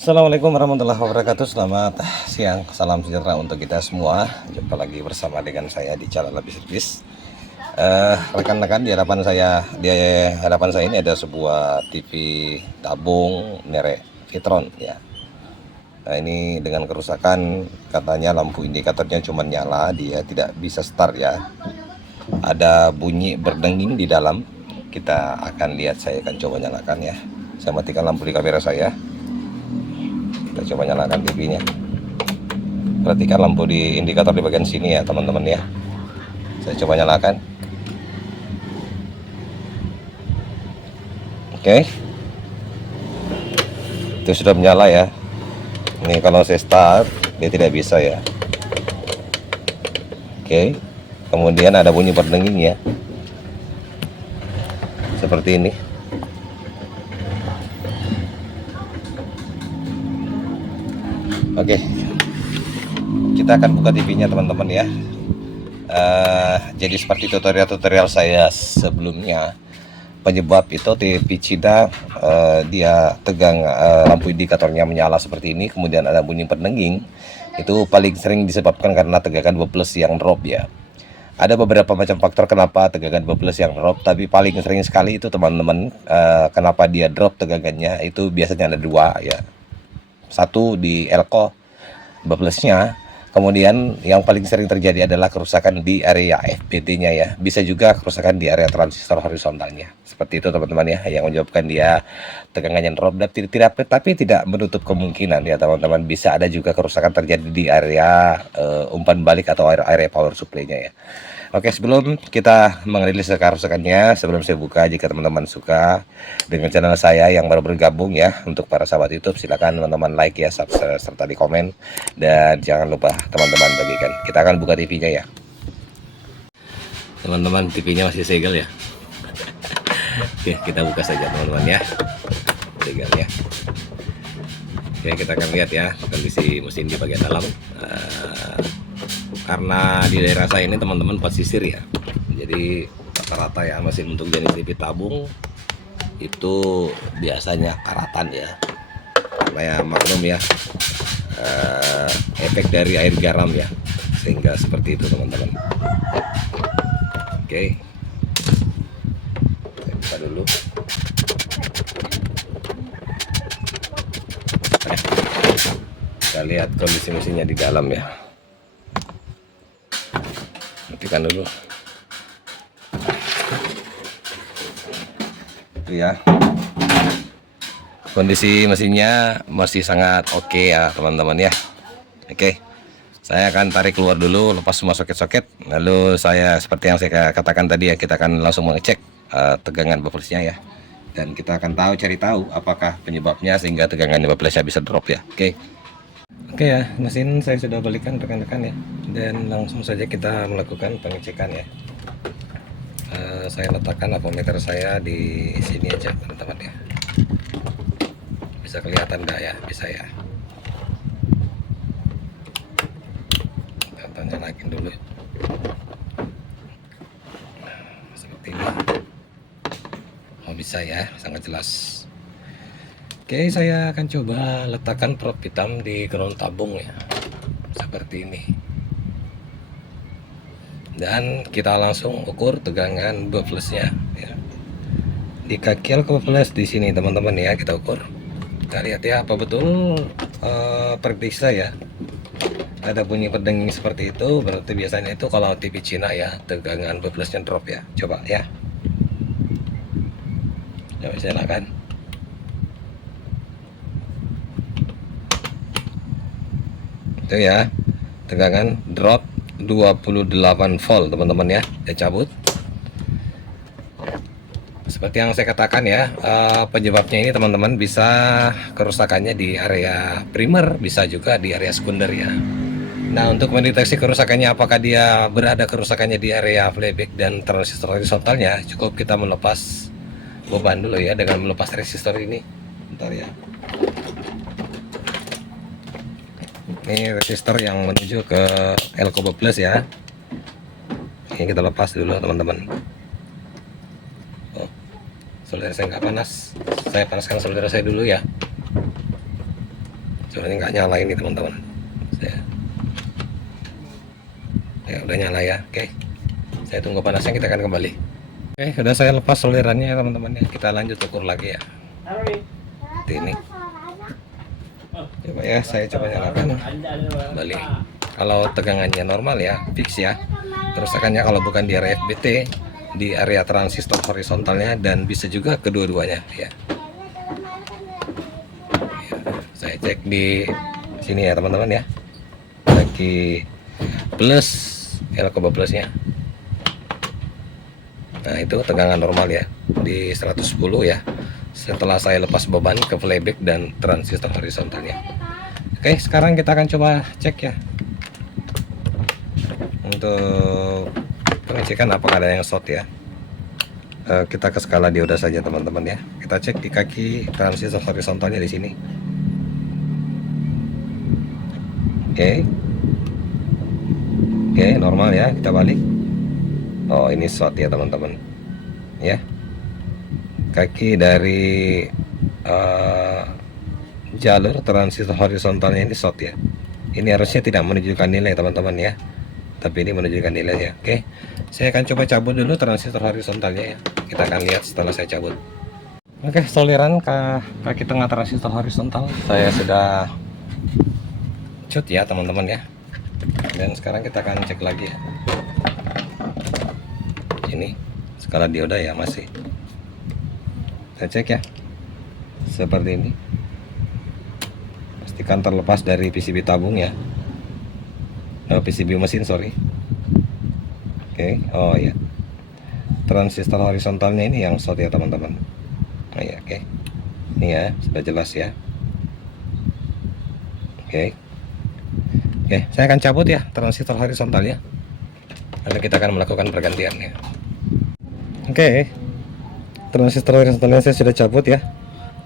Assalamualaikum warahmatullahi wabarakatuh. Selamat siang, salam sejahtera untuk kita semua. Jumpa lagi bersama dengan saya di channel Lebih Servis. Rekan-rekan, di hadapan saya ini ada sebuah TV tabung merek Vitron ya. Nah, ini dengan kerusakan, katanya lampu indikatornya cuma nyala, dia tidak bisa start ya. Ada bunyi berdenging di dalam. Kita akan lihat, saya akan coba nyalakan ya. Saya matikan lampu di kamera saya. Kita coba nyalakan TV-nya. Perhatikan lampu di indikator di bagian sini ya teman-teman ya. Saya coba nyalakan. Oke. Itu sudah menyala ya. Ini kalau saya start dia tidak bisa ya. Oke. Kemudian ada bunyi berdenging ya. Seperti ini. Oke. Kita akan buka TV-nya teman-teman ya. Jadi seperti tutorial saya sebelumnya, penyebab itu TV Cina dia tegang, lampu indikatornya menyala seperti ini, kemudian ada bunyi berdenging. Itu paling sering disebabkan karena tegangan 12 yang drop ya. Ada beberapa macam faktor kenapa tegangan 12 yang drop, tapi paling sering sekali itu teman-teman, kenapa dia drop tegangannya itu biasanya ada dua ya. Satu di elko 12-nya. Kemudian yang paling sering terjadi adalah kerusakan di area FPT-nya ya. Bisa juga kerusakan di area transistor horizontalnya. Seperti itu teman-teman ya, yang menyebabkan dia tegangannya drop. Dan tapi tidak menutup kemungkinan ya teman-teman, bisa ada juga kerusakan terjadi di area umpan balik atau area power supply-nya ya. Oke, sebelum kita merilis kerusakannya, sebelum saya buka, jika teman-teman suka dengan channel saya yang baru bergabung ya, untuk para sahabat YouTube, silakan teman-teman like ya, subscribe, serta di komen, dan jangan lupa teman-teman bagikan. Kita akan buka TV-nya ya. Teman-teman, TV-nya masih segel ya. Oke, kita buka saja teman-teman ya. Segel ya. Oke, kita akan lihat ya kondisi mesin di bagian dalam. Karena di daerah saya ini teman-teman pesisir ya, jadi rata-rata ya mesin untuk jenis TV tabung itu biasanya karatan ya, karena ya maklum ya, efek dari air garam ya, sehingga seperti itu teman-teman. Oke, saya buka dulu. Kita lihat kondisi mesinnya di dalam ya. Matikan dulu itu ya. Kondisi mesinnya masih sangat oke ya teman-teman ya. Oke, saya akan tarik keluar dulu, lepas semua soket-soket, lalu saya seperti yang saya katakan tadi ya, kita akan langsung mengecek tegangan buffernya ya, dan kita akan cari tahu apakah penyebabnya sehingga tegangan buffernya bisa drop ya. Oke ya, mesin saya sudah balikan rekan-rekan ya, dan langsung saja kita melakukan pengecekan ya. Saya letakkan avometer saya di sini aja teman-teman ya. Bisa kelihatan nggak ya? Bisa ya. Kita nyalain dulu. Seperti ini. Oh bisa ya, sangat jelas. Oke, saya akan coba letakkan probe hitam di ground tabung ya, seperti ini. Dan kita langsung ukur tegangan buffernya ya. Di kaki alkohol flash di sini teman-teman ya, kita ukur. Kita lihat ya, apa betul periksa ya. Ada bunyi berdenging seperti itu, berarti biasanya itu kalau TV Cina ya, tegangan buffernya drop ya. Coba ya. Coba saya nyalakan. Itu ya, tegangan drop 28 volt teman-teman ya, saya cabut. Seperti yang saya katakan ya, penyebabnya ini teman-teman bisa kerusakannya di area primer, bisa juga di area sekunder ya. Nah, untuk mendeteksi kerusakannya, apakah dia berada kerusakannya di area playback dan transistor horizontalnya, cukup kita melepas beban dulu ya, dengan melepas resistor ini. Bentar ya. Ini resistor yang menuju ke elko 12 ya. Ini kita lepas dulu teman-teman. Oh, solder saya nggak panas, saya panaskan solder saya dulu ya. soalnya nggak nyala ini teman-teman. Ya udah nyala ya. Oke, saya tunggu panasnya, kita akan kembali. Oke, udah saya lepas solirannya ya teman-teman ya. Kita lanjut ukur lagi ya. Seperti ini. Coba ya, saya coba nyalakan kembali. Kalau tegangannya normal ya, fix ya. Kerusakannya kalau bukan di area FBT, di area transistor horizontalnya, dan bisa juga kedua-duanya ya. Saya cek di sini ya teman-teman ya. Lagi plus, coba plusnya. Nah itu tegangan normal ya, di 110 ya. Setelah saya lepas beban ke playback dan transistor horizontalnya. Oke, sekarang kita akan coba cek ya, untuk pengecekan apakah ada yang short ya. Kita ke skala dioda saja teman-teman ya. Kita cek di kaki transistor horizontalnya di sini. Oke, normal ya. Kita balik. Oh, ini short ya teman-teman ya. Kaki dari jalur transistor horizontalnya ini short ya. Ini harusnya tidak menunjukkan nilai teman-teman ya, tapi ini menunjukkan nilai ya. Oke, saya akan coba cabut dulu transistor horizontalnya ya. Kita akan lihat setelah saya cabut. Oke, soliran ke kaki tengah transistor horizontal saya sudah cut ya teman-teman ya. Dan sekarang kita akan cek lagi ya. Ini skala dioda ya, masih saya cek ya, seperti ini. Pastikan terlepas dari PCB tabung ya, PCB mesin, sorry. Oke, oh ya, transistor horizontalnya ini yang short ya teman-teman. Oh ya, oke, ini ya sudah jelas ya. Oke, saya akan cabut ya transistor horizontalnya, lalu kita akan melakukan pergantian ya. Oke, transistor horizontalnya saya sudah cabut ya.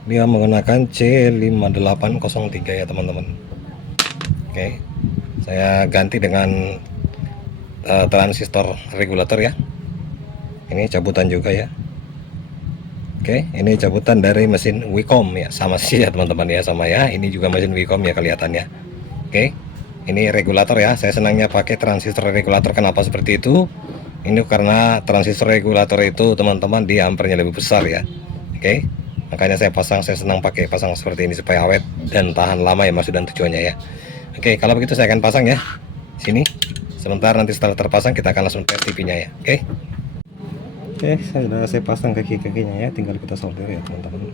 Dia menggunakan C5803 ya teman-teman. Oke, saya ganti dengan transistor regulator ya. Ini cabutan juga ya. Oke, ini cabutan dari mesin Wicom ya, sama sih ya teman-teman ya, sama ya. Ini juga mesin Wicom ya kelihatannya. Oke, ini regulator ya. Saya senangnya pakai transistor regulator. Kenapa seperti itu? Ini karena transistor regulator itu teman-teman dia ampernya lebih besar ya. Oke, makanya saya senang pakai pasang seperti ini supaya awet dan tahan lama ya, maksud dan tujuannya ya. Oke, kalau begitu saya akan pasang ya sini. Sebentar, nanti setelah terpasang kita akan langsung tes TV-nya ya. Oke, saya pasang kaki-kakinya ya, tinggal kita solder ya teman-teman.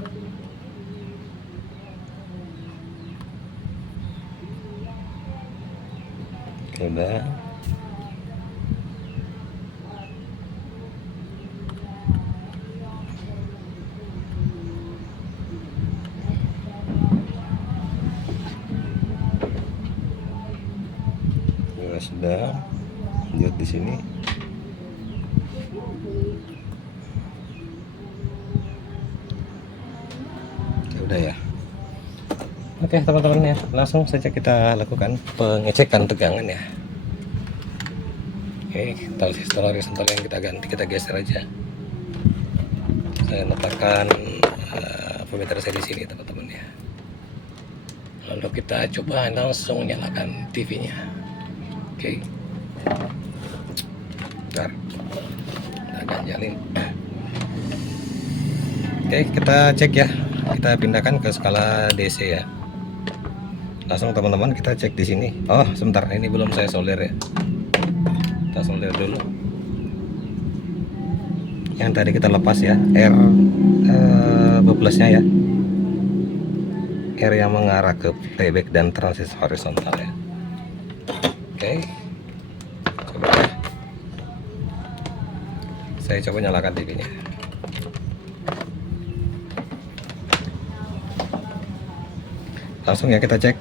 Oke, udah. Sudah lanjut di sini. Udah ya. Oke teman-teman ya, langsung saja kita lakukan pengecekan tegangan ya. Oke, transistor horizontal yang kita ganti, kita geser aja. Saya letakkan voltmeter saya di sini teman-teman ya. Lalu kita coba langsung nyalakan TV-nya. Oke, bentar, kita ganjalin. Oke, kita cek ya, kita pindahkan ke skala DC ya. Langsung teman-teman kita cek di sini. Oh sebentar, ini belum saya solder ya, kita solder dulu. Yang tadi kita lepas ya, R nya ya, R yang mengarah ke playback dan transistor horizontal ya. Oke, coba ya. Saya coba nyalakan TV-nya. Langsung ya kita cek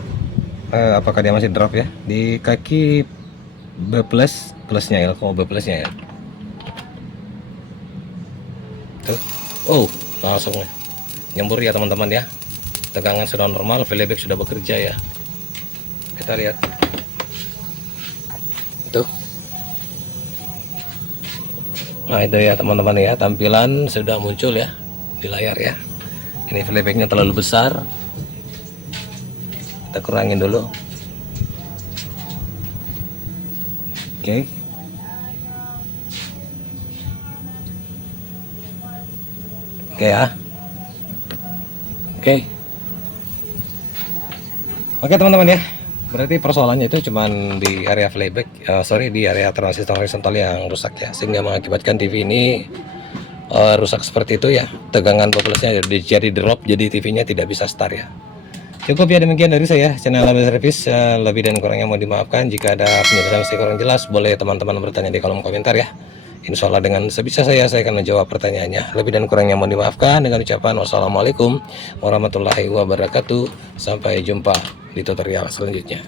apakah dia masih drop ya di kaki B plusnya ya, B plusnya ya. Tuh, oh langsung nyembur ya teman-teman ya. Tegangan sudah normal, playback sudah bekerja ya. Kita lihat. Tuh. Nah itu ya teman-teman ya, tampilan sudah muncul ya di layar ya. Ini playbacknya terlalu besar. Kita kurangin dulu. Oke. Oke ya. Oke. Oke teman-teman ya. Berarti persoalannya itu cuman di area playback, di area transistor horizontal yang rusak ya, sehingga mengakibatkan TV ini rusak seperti itu ya. Tegangan populasinya jadi drop, jadi TV-nya tidak bisa start ya. Cukup ya, demikian dari saya, channel Label Service. Lebih dan kurangnya mau dimaafkan. Jika ada penjelasan yang kurang jelas, boleh teman-teman bertanya di kolom komentar ya. Insya Allah dengan sebisa saya akan menjawab pertanyaannya. Lebih dan kurangnya mohon dimaafkan, dengan ucapan wassalamualaikum warahmatullahi wabarakatuh. Sampai jumpa di tutorial selanjutnya.